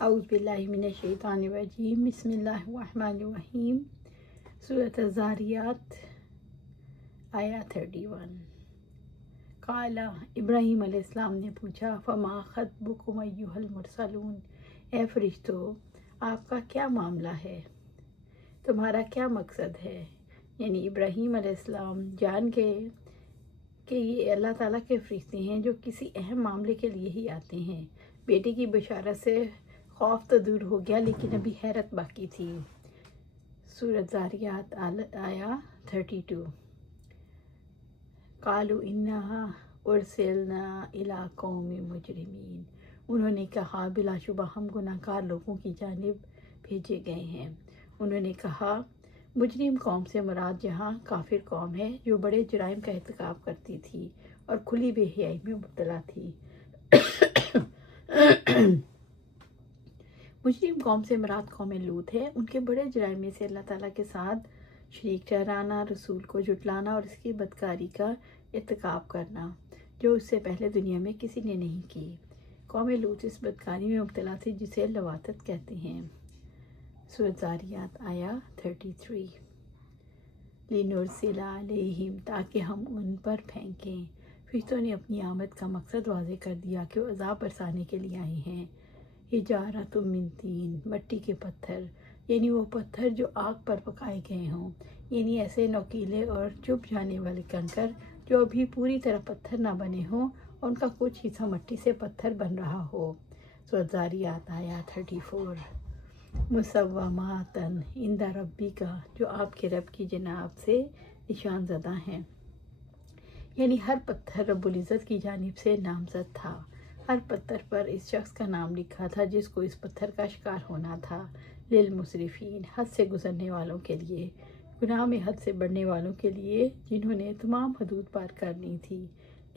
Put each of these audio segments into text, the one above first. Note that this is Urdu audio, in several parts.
اعوذ باللہ من الشیطان الرجیم، بسم اللہ الرحمن الرحیم۔ سورۃ الذاریات آیات 31۔ قال ابراہیم علیہ السلام نے پوچھا، فما خطبکم ایھا المرسلون، اے فرشتوں آپ کا کیا معاملہ ہے، تمہارا کیا مقصد ہے؟ یعنی ابراہیم علیہ السلام جان گئے کہ یہ اللہ تعالیٰ کے فرشتے ہیں جو کسی اہم معاملے کے لیے ہی آتے ہیں۔ بیٹے کی بشارت سے خوف تو دور ہو گیا، لیکن ابھی حیرت باقی تھی۔ سورۃ ذاریات آیا 32۔ قالوا انا ارسلنا الی قوم مجرمین، انہوں نے کہا بلا شبہ ہم گناہ گار لوگوں کی جانب بھیجے گئے ہیں۔ انہوں نے کہا مجرم قوم سے مراد جہاں کافر قوم ہے جو بڑے جرائم کا ارتکاب کرتی تھی اور کھلی بے حیائی میں مبتلا تھی۔ مجرم قوم سے مراد قوم لوط ہے۔ ان کے بڑے جرائم میں سے اللہ تعالیٰ کے ساتھ شریک ٹھہرانا، رسول کو جھٹلانا اور اس کی بدکاری کا ارتکاب کرنا جو اس سے پہلے دنیا میں کسی نے نہیں کی۔ قوم لوط اس بدکاری میں مبتلا تھی جسے لواطت کہتے ہیں۔ سورۃ ذاریات آیا 33۔ لِنُرْسِلَ عَلَيْهِمْ، تاکہ ہم ان پر پھینکیں۔ فرشتوں نے اپنی آمد کا مقصد واضح کر دیا کہ وہ عذاب برسانے کے لیے آئے ہیں۔ حجارۃ من طین، مٹی کے پتھر، یعنی وہ پتھر جو آگ پر پکائے گئے ہوں، یعنی ایسے نوکیلے اور چبھ جانے والے کنکر جو ابھی پوری طرح پتھر نہ بنے ہوں اور ان کا کچھ حصہ مٹی سے پتھر بن رہا ہو۔ سورۃ ذاریات آیا 34۔ مصوماتً عند ربک، جو آپ کے رب کی جناب سے نشان زدہ ہیں، یعنی ہر پتھر رب العزت کی جانب سے نامزد تھا۔ ہر پتھر پر اس شخص کا نام لکھا تھا جس کو اس پتھر کا شکار ہونا تھا۔ للمسرفین، حد سے گزرنے والوں کے لیے، گناہ میں حد سے بڑھنے والوں کے لیے جنہوں نے تمام حدود پار کر لی تھی،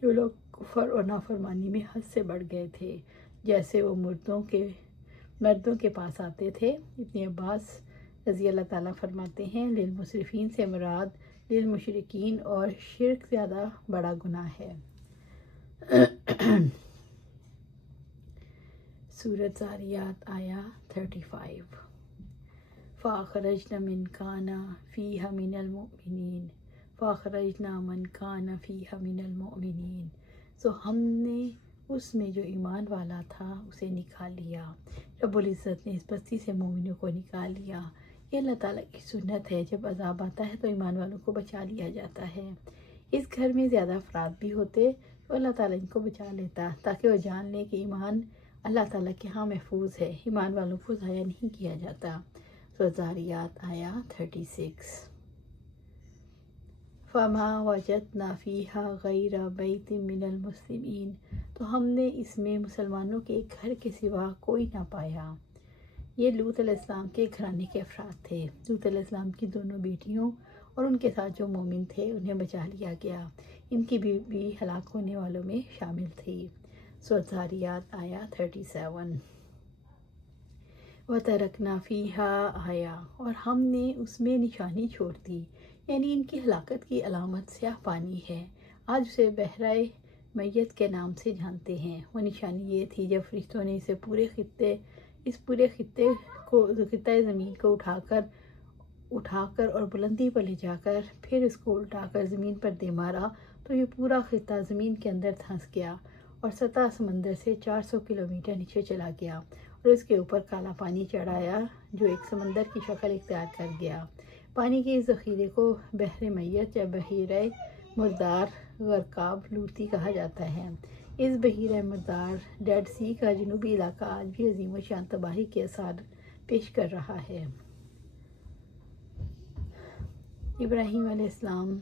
جو لوگ کفر اور نافرمانی میں حد سے بڑھ گئے تھے، جیسے وہ مردوں کے پاس آتے تھے۔ ابن عباس رضی اللہ تعالیٰ فرماتے ہیں للمسرفین سے مراد للمشرکین، اور شرک زیادہ بڑا گناہ ہے۔ سورۃ ذاریات آیا 35۔ فَأَخْرَجْنَا مَنْ كَانَ فِيهَا مِنَ الْمُؤْمِنِينَ فَأَخْرَجْنَا مَنْ كَانَ فِيهَا مِنَ الْمُؤْمِنِينَ، سو ہم نے اس میں جو ایمان والا تھا اسے نکال لیا۔ رب العزت نے اس بستی سے مومنوں کو نکال لیا۔ یہ اللہ تعالیٰ کی سنت ہے، جب عذاب آتا ہے تو ایمان والوں کو بچا لیا جاتا ہے۔ اس گھر میں زیادہ افراد بھی ہوتے تو اللہ تعالیٰ ان کو بچا لیتا، تاکہ وہ جان لیں کہ ایمان اللہ تعالیٰ کے ہاں محفوظ ہے، ایمان والوں کو ضائع نہیں کیا جاتا۔ سورۃ ذاریات آیا 36۔ فَمَا وَجَدْنَا فِيهَا غَيْرَ بَيْتٍ مِّنَ الْمُسْلِمِينَ، تو ہم نے اس میں مسلمانوں کے ایک گھر کے سوا کوئی نہ پایا۔ یہ لوط علیہ السلام کے گھرانے کے افراد تھے۔ لوط علیہ السلام کی دونوں بیٹیوں اور ان کے ساتھ جو مومن تھے انہیں بچا لیا گیا۔ ان کی بیوی ہلاک ہونے والوں میں شامل تھی۔ سورۃ ذاریات آیا 37۔ وَتَرَكْنَا فِيهَا آیَةً، اور ہم نے اس میں نشانی چھوڑ دی، یعنی ان کی ہلاکت کی علامت سیاہ پانی ہے۔ آج اسے بحرہ میت کے نام سے جانتے ہیں۔ وہ نشانی یہ تھی جب فرشتوں نے اس پورے خطۂ زمین کو اٹھا کر اور بلندی پر لے جا کر پھر اس کو الٹا کر زمین پر دے مارا، تو یہ پورا خطہ زمین کے اندر دھنس گیا اور سطح سمندر سے 400 کلومیٹر نیچے چلا گیا، اور اس کے اوپر کالا پانی چڑھ آیا جو ایک سمندر کی شکل اختیار کر گیا۔ پانی کے اس ذخیرے کو بحر میت یا بحیرہ مردار غرقاب لوطی کہا جاتا ہے۔ اس بحیرہ مردار ڈیڈ سی کا جنوبی علاقہ آج بھی عظیم الشان تباہی کے آثار پیش کر رہا ہے۔ ابراہیم علیہ السلام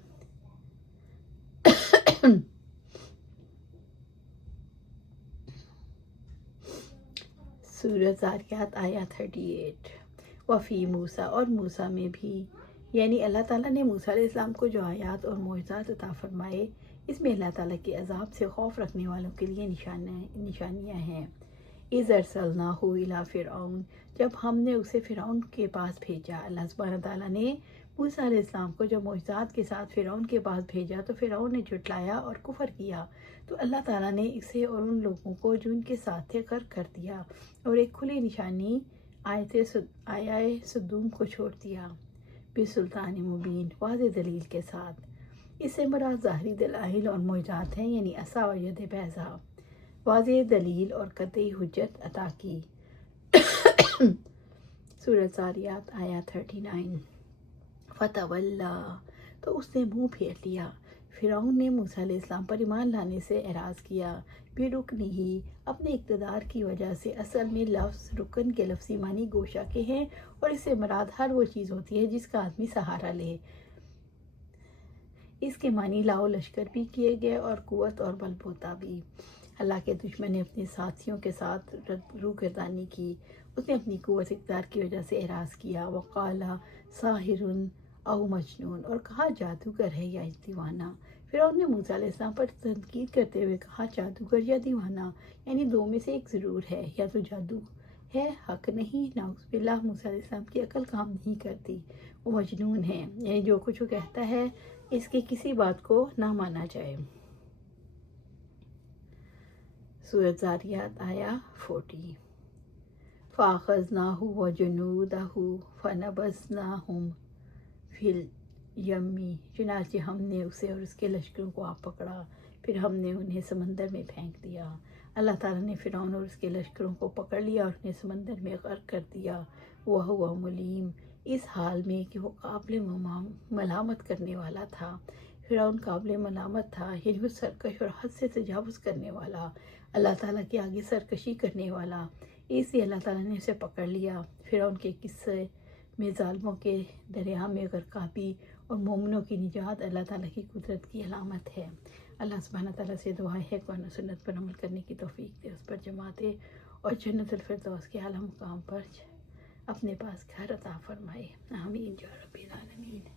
سورۃ ذاریات آیا 38۔ وفی موسیٰ، اور موسیٰ میں بھی، یعنی اللہ تعالیٰ نے موسیٰ علیہ السلام کو جو آیات اور معجزات عطا فرمائے، اس میں اللہ تعالیٰ کے عذاب سے خوف رکھنے والوں کے لیے نشانیاں ہیں۔ اِذْ أَرْسَلْنَاهُ إِلَىٰ فِرْعَوْنَ، جب ہم نے اسے فرعون کے پاس بھیجا۔ اللہ سبحانہ تعالیٰ نے موسیٰ علیہ السلام کو جب معجزات کے ساتھ فرعون کے پاس بھیجا تو فرعون نے جھٹلایا اور کفر کیا، تو اللہ تعالیٰ نے اسے اور ان لوگوں کو جو ان کے ساتھ تھے غرق کر دیا اور ایک کھلی نشانی آیائے صدوم کو چھوڑ دیا، بسلطان مبین، واضح دلیل کے ساتھ۔ اس سے مراد ظاہری دلائل اور معجزات ہیں، یعنی عصا اور ید بیضاء، واضح دلیل اور قطعی حجت عطا کی۔ سورۃ زاریات آیات 39۔ فتولا، تو اس نے منہ پھیر لیا۔ فرعون نے موسیٰ علیہ السلام پر ایمان لانے سے اعراض کیا، بے رکنی ہی، اپنے اقتدار کی وجہ سے۔ اصل میں لفظ رکن کے لفظی معنی گوشہ کے ہیں، اور اس سے مراد ہر وہ چیز ہوتی ہے جس کا آدمی سہارا لے۔ اس کے معنی لاؤ لشکر بھی کیے گئے اور قوت اور بل بوتا بھی۔ اللہ کے دشمن نے اپنے ساتھیوں کے ساتھ روگردانی کی، اس نے اپنی قوت اقتدار کی وجہ سے اعراض کیا۔ وقال ساحر او مجنون، اور کہا جادوگر ہے یا دیوانہ۔ فرعون نے موسیٰ علیہ السلام پر تنقید کرتے ہوئے کہا جادوگر یا دیوانہ، یعنی دو میں سے ایک ضرور ہے، یا تو جادو ہے حق نہیں، نعوذ باللہ، موسیٰ علیہ السلام کی عقل کام نہیں کرتی، وہ مجنون ہے، یعنی جو کچھ وہ کہتا ہے اس کی کسی بات کو نہ مانا جائے۔ سورۃ زاریات آیا 40۔ فَأَخَذْنَاهُ وَجُنُودَهُ فَنَبَذْنَاهُمْ فِي الْيَمِّ، چنانچہ ہم نے اسے اور اس کے لشکروں کو پکڑا، پھر ہم نے انہیں سمندر میں پھینک دیا۔ اللہ تعالیٰ نے فرعون اور اس کے لشکروں کو پکڑ لیا اور انہیں سمندر میں غرق کر دیا۔ وَهُوَ مُلِيمٌ، اس حال میں کہ وہ قابل ملامت کرنے والا تھا۔ فرعون قابل ملامت تھا، یعنی وہ سرکش اور حد سے تجاوز کرنے والا، اللہ تعالیٰ کے آگے سرکشی کرنے والا، اس لیے اللہ تعالیٰ نے اسے پکڑ لیا۔ فرعون کے قصے میں ظالموں کے دریا میں غرقابی اور مومنوں کی نجات اللہ تعالیٰ کی قدرت کی علامت ہے۔ اللہ سبحانہ تعالیٰ سے دعا ہے قرآن و سنت پر عمل کرنے کی توفیق دے، اس پر جماعت دے اور جنت الفردوس کے اعلیٰ مقام پر اپنے پاس گھر عطا فرمائے، آمین یا رب العالمین۔